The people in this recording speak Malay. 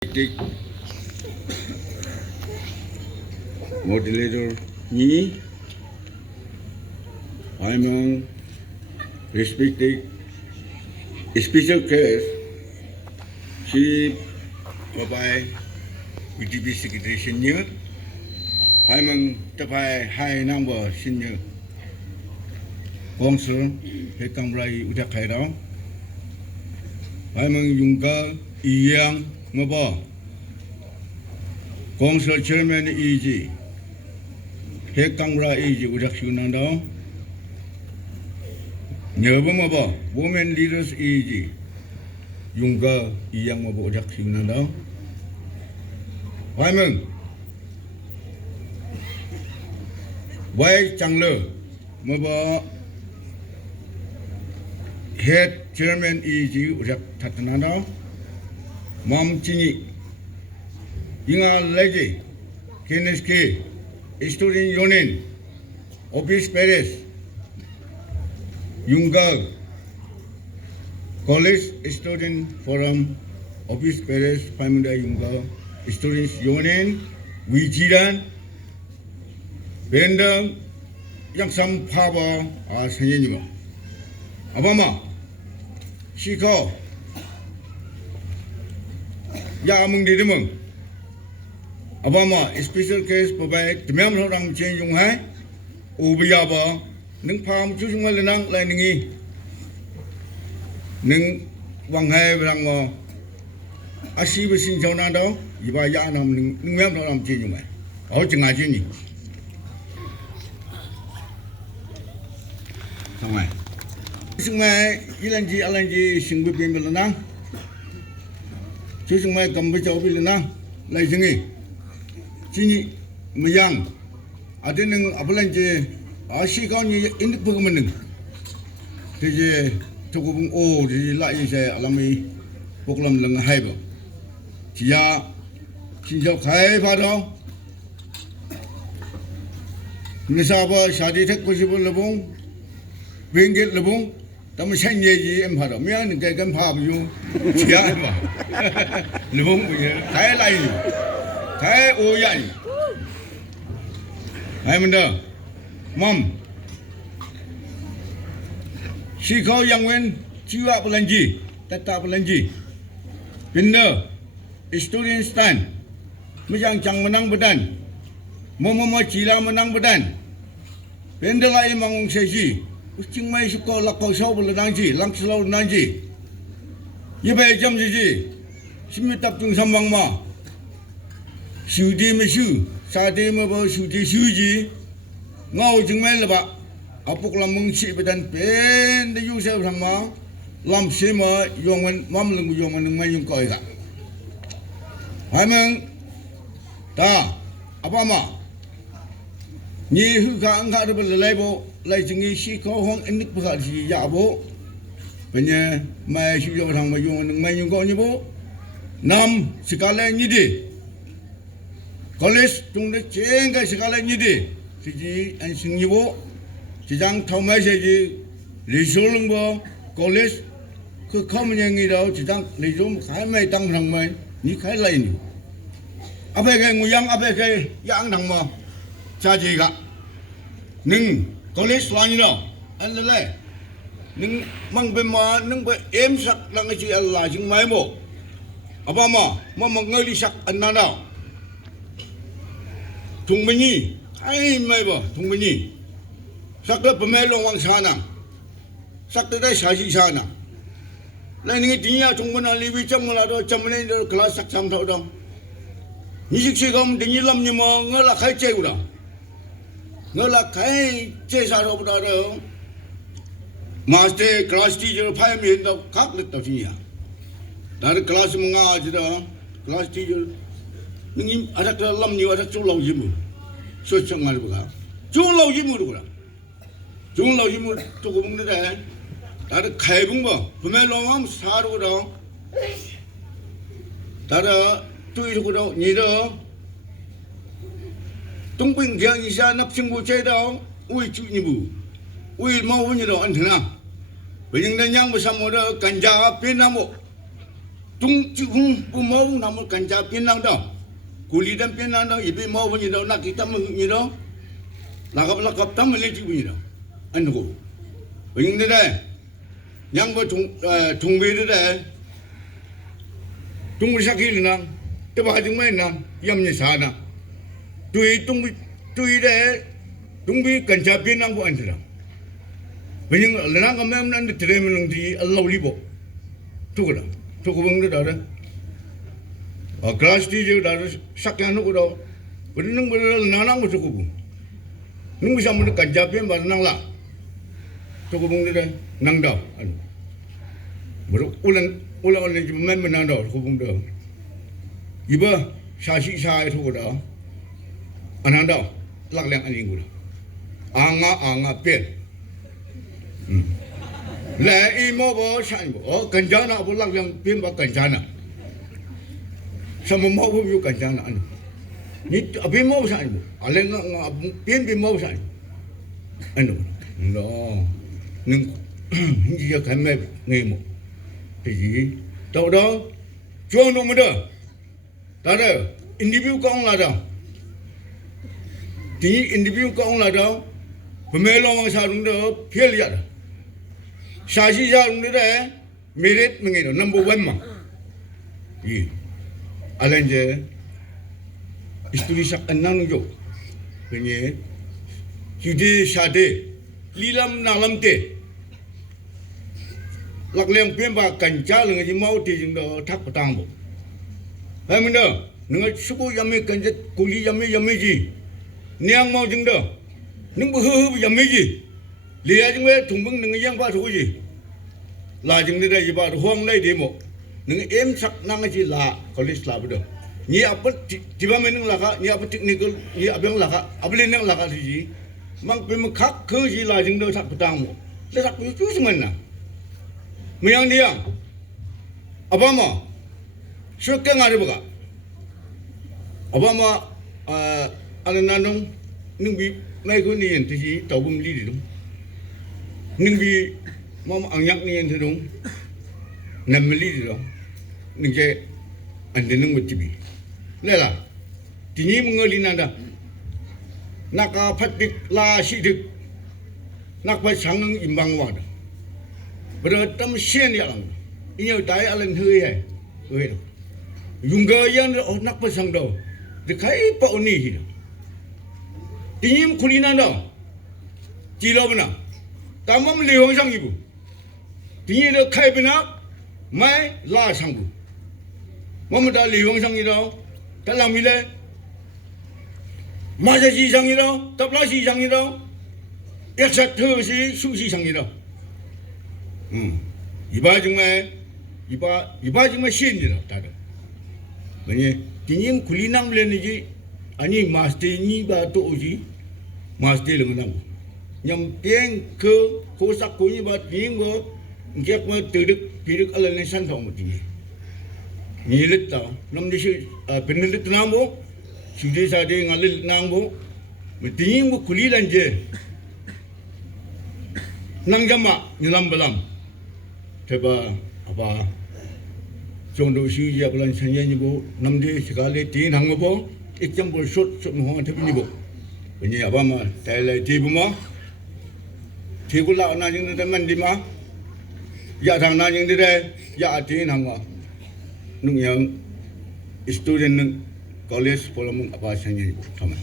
Tik modulator ni I'm on respected special case she by UTP secretary senior I'm on the high number senior council Hekambrai Utakhairao I'm on Yunga Iyang Maba Council Chairman EG Hekambra EG Udakshunanda Nyaba Maba Women Leaders EG Yunga Iyang Maba Udakshunanda Wyman Wai Changle Maba Head Chairman EG Udak Tatananda Mom Chini Inga Legi Kenneth K Student Union Office Paris Yunga College Student Forum Office Paris Pamunda Yunga Students Union Wijiran Benda Yang Sam Paba Asanyanima Abama Shiko Ya among di demang Abama special case provide Temam orang change yung hai Ubiya ba Neng paham chusung lenang lai ningi Neng wang hai berang mo Asi besin chau na daw Iba ya nam neng memam orang change yung hai Au cengah change ni Samai Sungmai ilanji alanji singbu pembel lenang Sung mai kampai jauh pilih na, lai jengi, sini mayang, ada neng apalan je, asyik kau ni ini pengemeneng, jadi cukup oh jadi lagi saya alami program lengah hai ba, dia sejak hai pada, misal syadi tak possible lebong, bengket lebong. Tapi saya ni pada, mian ni kan faham you, siapa ba? Lebong punya, saya lain, saya oyan. Hai benda, mom, si kau yang wen, jiwa pelanji, tetap pelanji. Benda, student stand, macam cang menang badan, mama cila menang badan. Benda lain mangung sesi. Ucing mai suka lakau sau belanji, langsau belanji. Ye bai jam ji, simi tap tung sambang ma. Sudi mesu, sade me ba sudi suji. Ngau jing mai leba. Apuk lamung si bedan pen de yu seu sama. Lam sima yongan mam leng yongan nang mai yung koi ga. Hai meng ta apa ma? Ni hu ka angka de belai bo. Lai jengi si kau hong enik bukan si ya bo, punya mai si jauh orang mayung neng mayung kau ni bo, nam sekali ni de, college tung de cengkai sekali ni de, si ansing ni bo, si jang thau mai si lesolong bo, college ke kau menyanyi dah, si jang lesom kai mai tang orang mai, ni kai lain. Apa yang nguyang apa yang nang mo, jadi kak, neng College lain dah, anda leh, neng mang bema neng be sak nang aji Allah jeng mai mo, apa ma mengali sak anda dah, tung benyi, ai mai bo tung benyi, sak le pemelong wang sana, sak le dah sasi sana, lain ni dia tung bena liwi cam melado cam ni dah kelas sak sam tau dah, ni sik kamu dengi lam ni mo ngelak kai cek dah. Ngelak kai cesa ro pada master class teacher pai mi dah kak let tau sini ya. Dari kelas mengajar dah class teacher ni ada kelam ni ada culau jimu. So cengal buka. Culau jimu tu kan. Culau jimu tu kumung ni dah. Dari kai bung ba. Pemelong saru dah. Dari tu itu dah ni dah. Tung ping dia isa nap singgu cai dah. Ui cuci ni bu. Ui mau punya dah antena. Benyang dan yang bersama dah ganja pin namo. tung chung bu mau namu kanja pinang dong kuli dan pinang dong ibu mau punya dong nak kita punya dong lakap tam meleci punya dong anu ko yang ni dah yang bu tung beri dah tung sakil nang tebah jumai nang yam ni sana tui dah tung beri kanja pinang bu anu dong Bening lenang kami mana terima nanti Allah libo, tu kada, tu kau bangda dah. Kelas tiga dah sakyan tu kada, bening lenang macam tu kau. Nung bisa mana kanjapian baru nang lah, tu kau bangda dah nang dah. Baru ulang ni cuma mana dah kau bangda. Iba sasi tu kada, anak dah lak leng aning kada. Anga pen. Lai imo bo san bo kanjana bo lak yang pin ba kanjana sama mau bo kanjana anu ni abi mau san bo ale nga pin mau san anu no ning hinji ka me ngai mo pi tau do chuang no mo da da da interview ka ong la da ti interview ka ong la da ba me lo ma sa dung do phel ya da Saji jarum ni dah merit mengira number one mah. Ye, alan je istri sak enang jo, punya judi sade lilam nalam te. Lak leng pemba kanca lengan je mau te jengdo tak petang bo. Hai mana? Nengat subuh yami kanca kuli yami ji. Niang mau jengdo, neng berhu yami ji. Lihat jengwe tumbeng dengan yang pak suji. La jeng ni dah jibat huang lay demo. Neng em sak nang aji la college la bedo. Ni apa tiba meneng laka, ni apa technical, ni apa yang laka, apa leneng laka siji. Mang pemekak ke ji la jeng dah sak petang mo. Lesak tu semen na. Meyang dia. Apa ma? Syukur ngari buka. Apa ma? Alan nanong neng bi mai ko ni yang siji tahu bum li di dong. Neng bi mama angyak ni yang terung, nameli tu, ni je ande neng macam ni. Lelah, tini mengalih nanda, nak patik la sidik, nak pasang imbang wad. Beratam sian ya lang, ini daya alang hui hui. Yungga yang nak pasang dah, dekai pak uni hidup. Tini mengalih nanda, cila benar. Tamam lewang sang ibu. Tinggi dah kai benak, mai la sang bu. Mama dah lewang sang itu, dalam bila masa si sang itu, tapla si sang itu, eksat tu si susi sang itu. Iba cuma sin je tak ada. Maknanya tinggi kulinang bela ni je, ani master ni batu uji, master lengan aku. Nyam tiang ke kosak kunyit bat tiang bo ngek ma terdik ala lesan thong mati ni letta nam disi penelit nambo side sade ngalil nambo metiang bo kulilan je nang jama nilam balam teba apa jondo si ya bulan sanya ni bo nam de sekali tin hang bo ikjam bo shot mo tabi ni bo punya apa ma tai ti bu ma Tiga lah orang yang teman di mana, ya thằng nào yang di đây, ya ada yang apa, nung yang student college pola mung apa sahaja itu, sama.